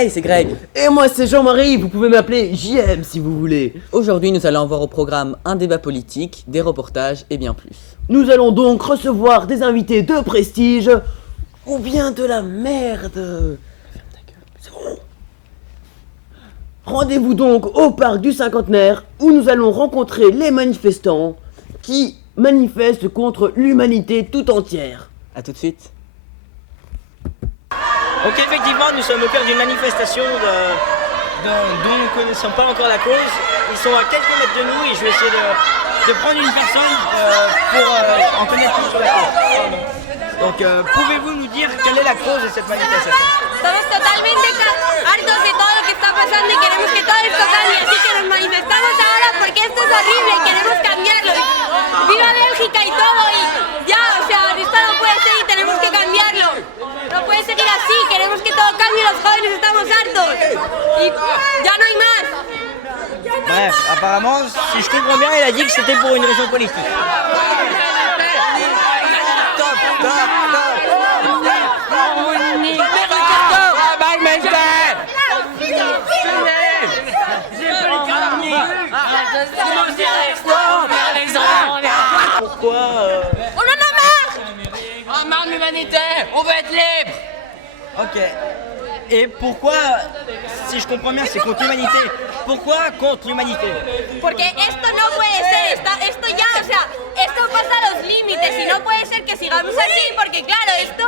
Hey, c'est Greg. Et moi c'est Jean-Marie, vous pouvez m'appeler JM si vous voulez. Aujourd'hui, nous allons voir au programme un débat politique, des reportages et bien plus. Nous allons donc recevoir des invités de prestige ou bien de la merde. Ferme ta gueule, c'est bon. Rendez-vous donc au parc du Cinquantenaire où nous allons rencontrer les manifestants qui manifestent contre l'humanité tout entière. A tout de suite. Donc effectivement, nous sommes au cœur d'une manifestation dont nous ne connaissons pas encore la cause. Ils sont à quelques mètres de nous et je vais essayer de prendre une personne pour en connaître plus sur la cause. Donc pouvez-vous nous dire quelle est la cause de cette manifestation? Estamos totalmente hartos de todo lo que está pasando y queremos que todo esto cambie, así que nos manifestamos ahora porque esto es horrible y queremos cambiarlo. ¡Viva Bélgica y todo! Y ya, o sea, esto no puede ser y tenemos que cambiarlo. No puede seguir así, queremos que todo cambie, los jóvenes estamos hartos. Y ya no hay más. Bref, apparemment, si je comprends bien, il a dit que c'était pour une raison politique. Pourquoi On en a marre! On a marre de l'humanité, on veut être libre. Ok. Et pourquoi, si je comprends bien, c'est contre l'humanité. Pourquoi contre l'humanité? Porque esto no puede ser, esto ya, o sea, esto pasa los límites y no puede ser que sigamos así, porque claro, esto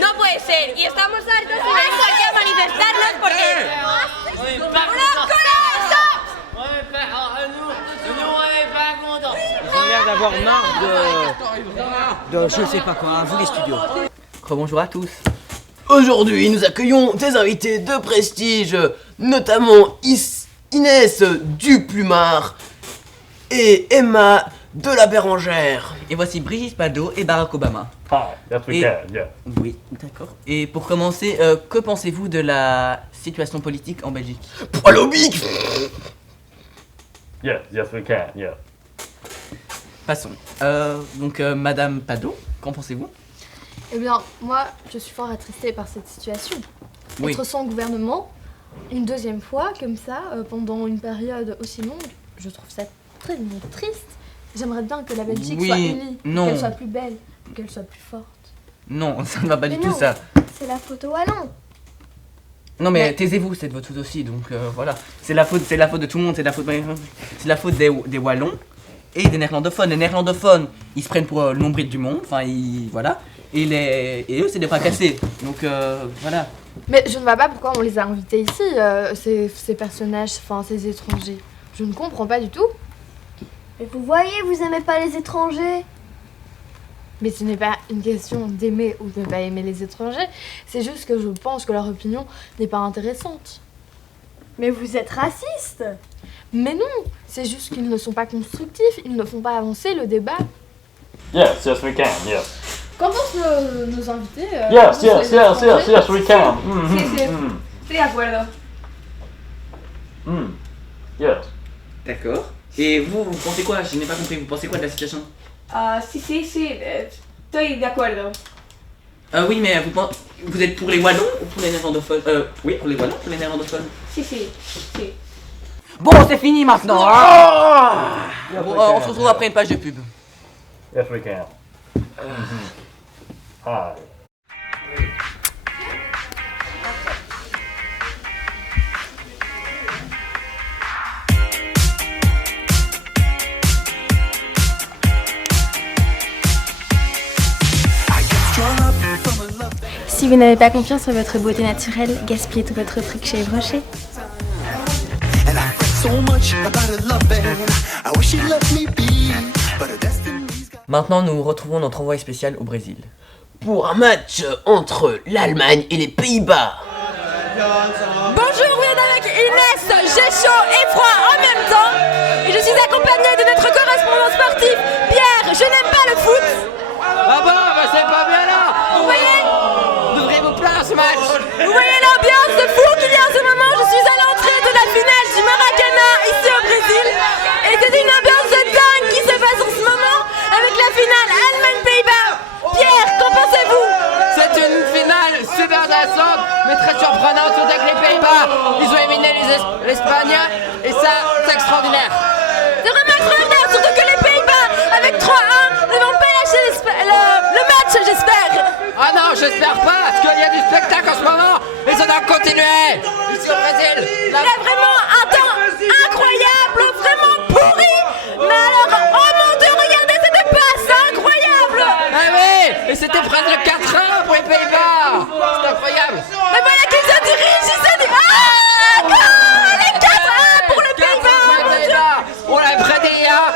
no puede ser. Y estamos hartos y venimos aquí a manifestarnos porque... Ils ont l'air d'avoir marre de je sais pas quoi, hein, vous les studios. Rebonjour à tous. Aujourd'hui, nous accueillons des invités de prestige, notamment Inès Duplumard et Emma de la Bérengère. Et voici Brigitte Bardot et Barack Obama. Hi, yes we Et- can, yeah. Oui, d'accord. Et pour commencer, que pensez-vous de la situation politique en Belgique? Poil au bic. Yes, yes we can, yeah. Passons. Donc, Madame Bardot, qu'en pensez-vous? Eh bien, moi, je suis fort attristée par cette situation. Oui. Être sans gouvernement, une deuxième fois, comme ça, pendant une période aussi longue, je trouve ça très triste. J'aimerais bien que la Belgique Oui, soit unie, non. qu'elle soit plus belle, qu'elle soit plus forte. Non, ça ne va pas du Mais tout non. ça. C'est la faute au Wallon. Non mais, Mais- taisez-vous, c'est de votre faute aussi, donc voilà. C'est la faute de tout le monde, c'est la faute des Wallons et des Néerlandophones. Les Néerlandophones, ils se prennent pour le nombril du monde, enfin voilà. Et eux, c'est des fracassés, donc voilà. Mais je ne vois pas pourquoi on les a invités ici, ces personnages, enfin ces étrangers. Je ne comprends pas du tout. Mais vous voyez, vous aimez pas les étrangers. Mais ce n'est pas une question d'aimer ou de ne pas aimer les étrangers, c'est juste que je pense que leur opinion n'est pas intéressante. Mais vous êtes raciste. Mais non, c'est juste qu'ils ne sont pas constructifs, ils ne font pas avancer le débat. Yes, yes we can, yes. Qu'en pensent nos invités Yes, yes, yes, yes, yes we can. Estoy de acuerdo. Yes. D'accord. Et vous pensez quoi? Je n'ai pas compris, vous pensez quoi de la situation? Sí, estoy de acuerdo. Oui, mais vous êtes pour les Wallons ou pour les Néerlandophones? Oui, pour les Wallons, pour les Néerlandophones. Sí. Bon, c'est fini maintenant. Bon, on se retrouve après une page de pub. Yes we can. Hi. Si vous n'avez pas confiance en votre beauté naturelle, gaspillez tout votre truc chez Yves Rocher. Maintenant, nous retrouvons notre envoyé spécial au Brésil. Pour un match entre l'Allemagne et les Pays-Bas. Bonjour, vous êtes avec Inès, j'ai chaud et froid en même temps. Et je suis accompagnée de notre correspondant sportif, Pierre, je n'aime pas le foot. Ah bah c'est pas bien là. Vous voyez, Vous devrez vous plaindre ce match. vous voyez l'ambiance de fou qu'il y a en ce moment. Je suis à l'entrée de la finale du Maracana ici au Brésil. Et c'est une ambiance de dingue qui se passe en ce moment avec la finale Allemagne-Pays-Bas. Pierre, qu'en pensez-vous? C'est une finale super intéressante mais très surprenante surtout avec les Pays-Bas l'Espagne, et ça, c'est extraordinaire. C'est vraiment extraordinaire, surtout que les Pays-Bas, avec 3-1, ne vont pas lâcher le match, j'espère. Ah non, j'espère pas, parce qu'il y a du spectacle en ce moment, et ça doit continuer. Ici au Brésil. Il a vraiment un temps incroyable, vraiment pourri. Mais alors, oh mon Dieu, regardez cette passe incroyable. Ah oui, et c'était presque 4-1 pour les Pays-Bas. C'est incroyable. Mais voilà qu'il se dirige, il se dit ah, goal, les 4-1 pour le Pays-Bas. Mon Dieu. On l'a prédit, hein.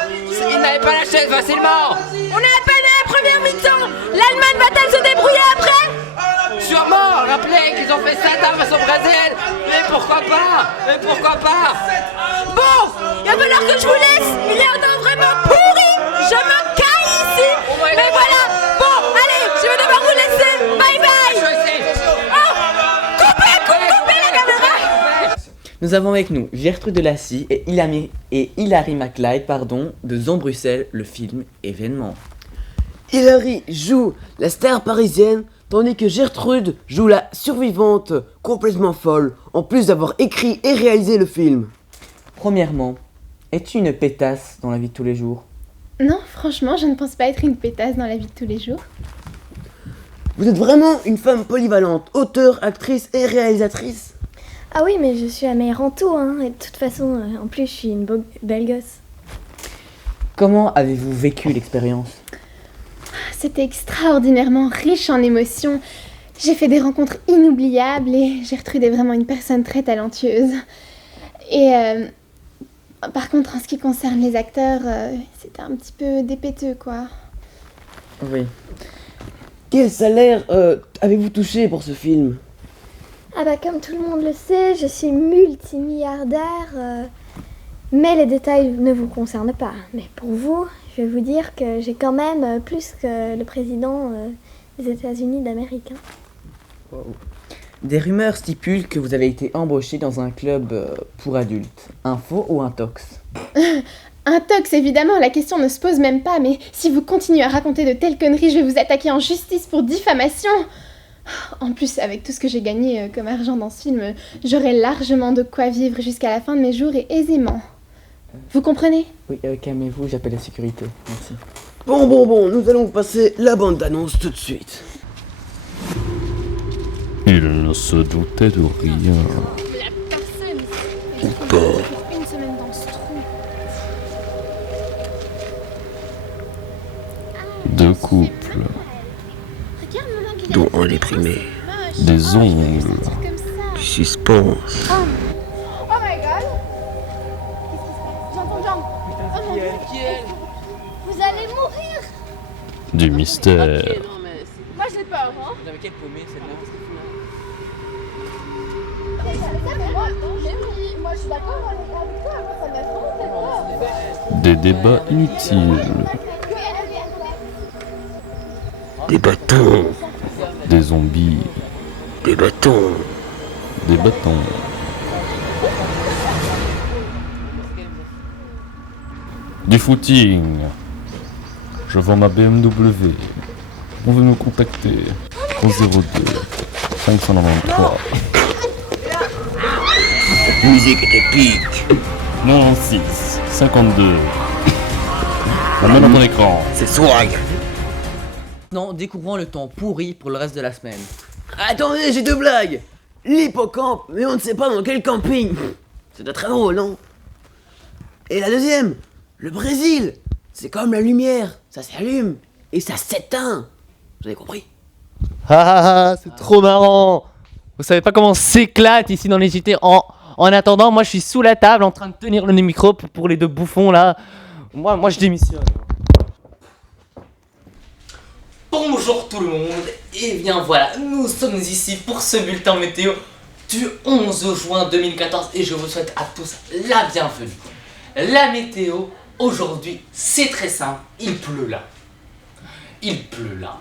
Il n'avait pas lâché facilement. On est à peine à la première mi-temps. L'Allemagne va-t-elle se débrouiller après? Sûrement, rappelez qu'ils ont fait 7-1 face au Brésil. Mais pourquoi pas? Mais pourquoi pas? Bon, il va falloir que je vous laisse. Il y a un temps vraiment pourri. Je me caille ici. Mais voilà. Bon, allez, je vais devoir vous laisser. Bye bye. Oh, coupez la caméra. Nous avons avec nous Gertrude de Lassie et Hilary McLeod, de Zone Bruxelles, le film événement. Hilary joue la star parisienne, tandis que Gertrude joue la survivante complètement folle, en plus d'avoir écrit et réalisé le film. Premièrement, es-tu une pétasse dans la vie de tous les jours? Non, franchement, je ne pense pas être une pétasse dans la vie de tous les jours. Vous êtes vraiment une femme polyvalente, auteure, actrice et réalisatrice. Ah oui, mais je suis la meilleure en tout, hein. Et de toute façon, en plus, je suis une belle gosse. Comment avez-vous vécu l'expérience? C'était extraordinairement riche en émotions. J'ai fait des rencontres inoubliables et Gertrude est vraiment une personne très talentueuse. Et par contre, en ce qui concerne les acteurs, c'était un petit peu dépêteux, quoi. Oui. Quel salaire avez-vous touché pour ce film? Ah bah comme tout le monde le sait, je suis multimilliardaire, mais les détails ne vous concernent pas. Mais pour vous, je vais vous dire que j'ai quand même plus que le président des États-Unis d'Amérique. Hein. Wow. Des rumeurs stipulent que vous avez été embauché dans un club pour adultes. Un faux ou un tox? Un tox, évidemment, la question ne se pose même pas, mais si vous continuez à raconter de telles conneries, je vais vous attaquer en justice pour diffamation. En plus, avec tout ce que j'ai gagné comme argent dans ce film, j'aurai largement de quoi vivre jusqu'à la fin de mes jours et aisément. Vous comprenez? Oui, calmez-vous, j'appelle la sécurité. Merci. Bon, nous allons passer la bande d'annonce tout de suite. Il ne se doutait de rien. La personne, Ou pas. une semaine dans ce trou. Deux couples, Dont un déprimé. des ongles, Du suspense. Oh my god! Qu'est-ce qui se passe? J'entends Jean. Oh mon Dieu! Vous allez mourir! du mystère. Moi j'ai peur, hein? Vous avez quelle paumée celle-là? Moi je suis d'accord avec toi, ça m'a vraiment fait peur. Des débats inutiles, Des bâtons. des zombies, Des bâtons. des bâtons. Du footing. Je vends ma BMW. Vous pouvez me contacter au 02 593 Cette musique est épique. 96 52. La main dans ton écran. C'est swag. Non, découvrons le temps pourri pour le reste de la semaine. Attendez, j'ai deux blagues. L'hippocampe, mais on ne sait pas dans quel camping. C'était très drôle, non? Et la deuxième, le Brésil. C'est comme la lumière, ça s'allume et ça s'éteint. Vous avez compris? C'est trop marrant. Vous savez pas comment on s'éclate ici dans les JT. En attendant, moi je suis sous la table en train de tenir le micro pour les deux bouffons là. Moi je démissionne. Bonjour tout le monde, et bien voilà, nous sommes ici pour ce bulletin météo du 11 juin 2014 et je vous souhaite à tous la bienvenue. La météo, aujourd'hui, c'est très simple, il pleut là. Il pleut là.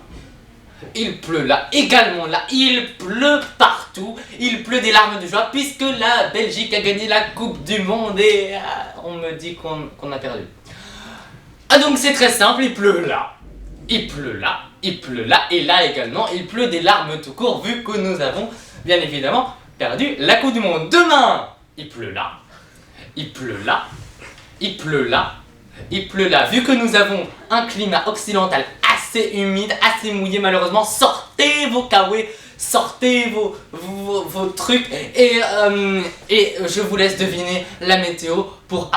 Il pleut là, également là, il pleut partout, il pleut des larmes de joie puisque la Belgique a gagné la Coupe du Monde et on me dit qu'on a perdu. Ah donc c'est très simple, il pleut là. Il pleut là, il pleut là, et là également, il pleut des larmes tout court vu que nous avons bien évidemment perdu la Coupe du Monde. Demain, il pleut là, Il pleut là, il pleut là, il pleut là. Vu que nous avons un climat occidental assez humide, assez mouillé malheureusement, sortez vos kawaii, sortez vos trucs et je vous laisse deviner la météo pour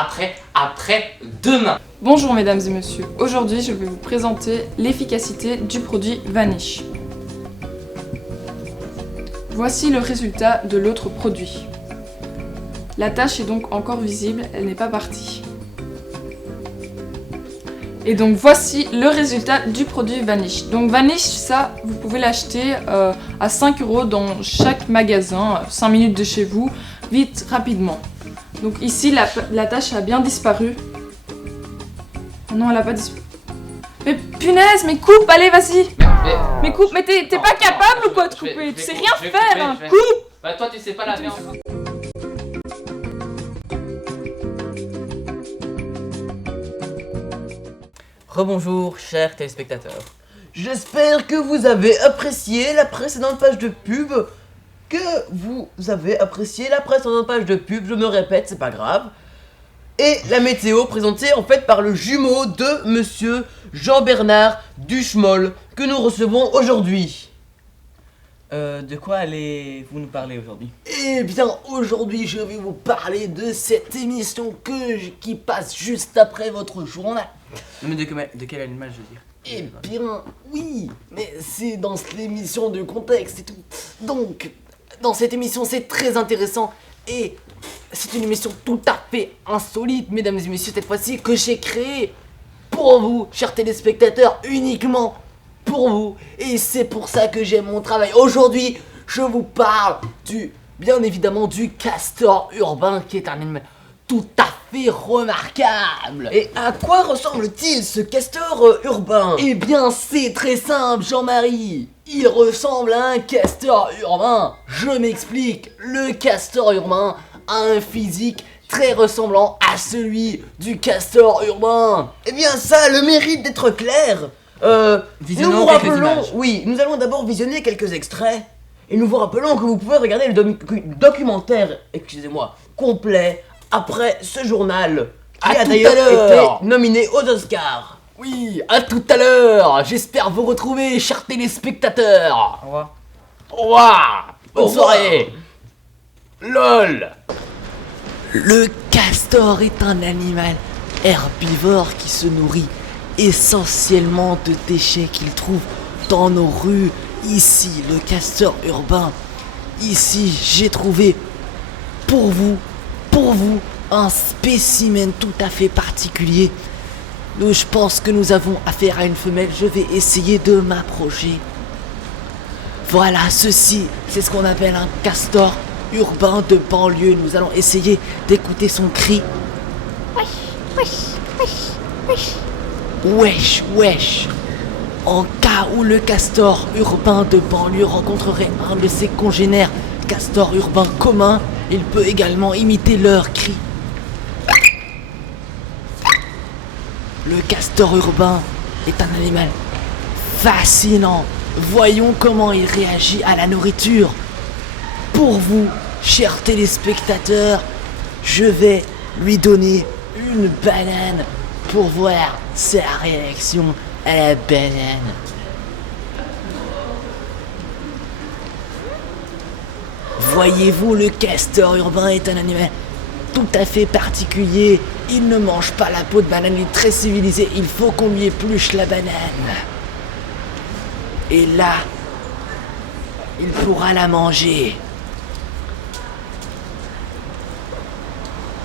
après-demain. Bonjour mesdames et messieurs, aujourd'hui je vais vous présenter l'efficacité du produit Vanish. Voici le résultat de l'autre produit. La tache est donc encore visible, elle n'est pas partie. Et donc voici le résultat du produit Vanish. Donc Vanish, ça, vous pouvez l'acheter à 5 € dans chaque magasin, 5 minutes de chez vous, vite, rapidement. Donc ici, la tache a bien disparu. Non, elle a pas disparu. Mais punaise, mais coupe, allez, vas-y. Mais coupe, mais t'es pas capable ou quoi de couper? Tu sais rien faire, hein. Coupe. Bah toi, tu sais pas la viande. Rebonjour, chers téléspectateurs. J'espère que vous avez apprécié la précédente page de pub. Je me répète, c'est pas grave. Et la météo présentée en fait par le jumeau de monsieur Jean-Bernard Duchemol que nous recevons aujourd'hui. De quoi allez-vous nous parler aujourd'hui? Eh bien, aujourd'hui, je vais vous parler de cette émission qui passe juste après votre journal. Non, mais de quel animal, je veux dire? Eh bien, oui, mais c'est dans l'émission de contexte et tout. Donc, dans cette émission, c'est très intéressant et c'est une émission tout à fait insolite, mesdames et messieurs, cette fois-ci, que j'ai créée pour vous, chers téléspectateurs, uniquement pour vous. Et c'est pour ça que j'aime mon travail. Aujourd'hui, je vous parle bien évidemment du castor urbain, qui est un animal tout à fait remarquable. Et à quoi ressemble-t-il ce castor urbain? Eh bien, c'est très simple, Jean-Marie. Il ressemble à un castor urbain. Je m'explique. Le castor urbain a un physique très ressemblant à celui du castor urbain. Eh bien, ça a le mérite d'être clair. Nous vous rappelons, oui, nous allons d'abord visionner quelques extraits. Et nous vous rappelons que vous pouvez regarder le documentaire, excusez-moi, complet après ce journal, qui a d'ailleurs été nominé aux Oscars. Oui, à tout à l'heure. J'espère vous retrouver, chers téléspectateurs. Au revoir. Au revoir. Bonne soirée. LOL. Le castor est un animal herbivore qui se nourrit essentiellement de déchets qu'il trouve dans nos rues. Ici, le castor urbain. Ici, j'ai trouvé pour vous un spécimen tout à fait particulier. Je pense que nous avons affaire à une femelle. Je vais essayer de m'approcher. Voilà, ceci, c'est ce qu'on appelle un castor urbain de banlieue. Nous allons essayer d'écouter son cri. Wesh, wesh, wesh, wesh. Wesh, wesh. En cas où le castor urbain de banlieue rencontrerait un de ses congénères castors urbains communs, il peut également imiter leur cri. Le castor urbain est un animal fascinant. Voyons comment il réagit à la nourriture. Pour vous, chers téléspectateurs, je vais lui donner une banane pour voir sa réaction à la banane. Voyez-vous, le castor urbain est un animal tout à fait particulier. Il ne mange pas la peau de banane, il est très civilisé. Il faut qu'on lui épluche la banane. Et là, il pourra la manger.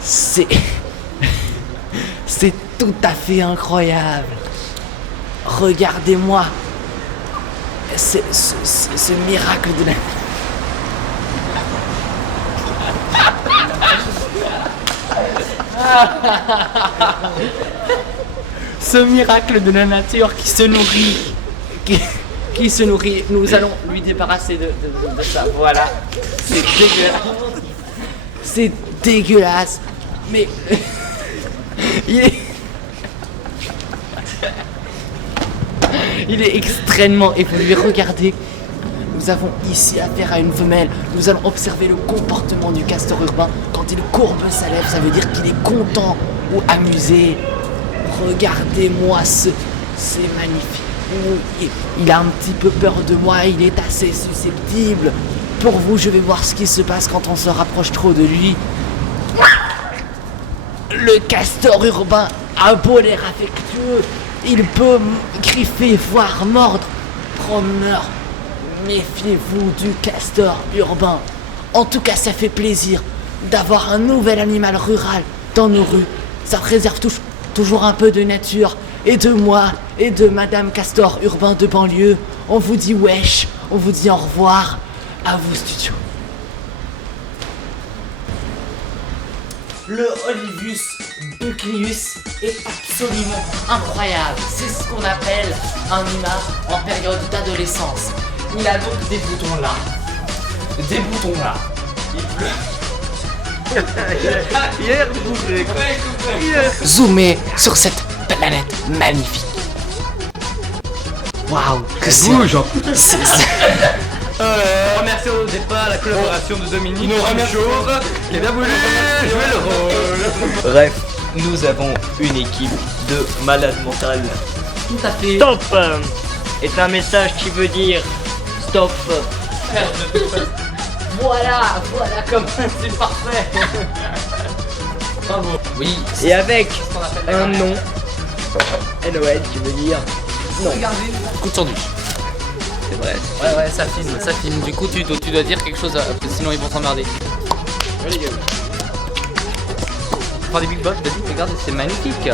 C'est tout à fait incroyable. Regardez-moi. Ce miracle de la... Ce miracle de la nature qui se nourrit. Qui se nourrit. Nous allons lui débarrasser de ça. Voilà. C'est dégueulasse. C'est dégueulasse. Mais... Il est extrêmement évolué. Regardez. Nous avons ici affaire à une femelle. Nous allons observer le comportement du castor urbain. Quand il courbe sa lèvre, ça veut dire qu'il est content ou amusé. Regardez-moi c'est magnifique. Oui, il a un petit peu peur de moi, il est assez susceptible. Pour vous, je vais voir ce qui se passe quand on se rapproche trop de lui. Le castor urbain a beau l'air affectueux, il peut griffer, voire mordre. Promeneur, méfiez-vous du castor urbain. En tout cas, ça fait plaisir d'avoir un nouvel animal rural dans nos rues. Ça préserve toujours un peu de nature. Et de moi, et de Madame Castor urbain de banlieue, on vous dit wesh, on vous dit au revoir. À vous, studio. Le Olivus bucleus est absolument incroyable. C'est ce qu'on appelle un humain en période d'adolescence. Il a donc des boutons là. Des boutons là. Il pleut. Il a l'air de bouger, quoi. Zoomez sur cette planète magnifique. Waouh, que c'est... bouge. Remercie au départ la collaboration de Dominique. Nous remercions qui a bien voulu jouer le rôle. Bref, nous avons une équipe de malades mentales. Tout à fait. Stop est un message qui veut dire stop. Voilà comme c'est parfait. Bravo. Oui. Et avec un nom, NON qui veut dire non. Coup de sandwich. C'est vrai. Ouais, ça filme. Du coup, tu dois dire quelque chose, sinon ils vont s'emmerder. Allez, gars. Prends des big box, vas-y, regarde, c'est magnifique.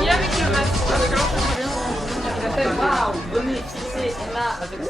Ni avec le masque, parce que là, je vois bien. Waouh, venez, c'est Emma avec...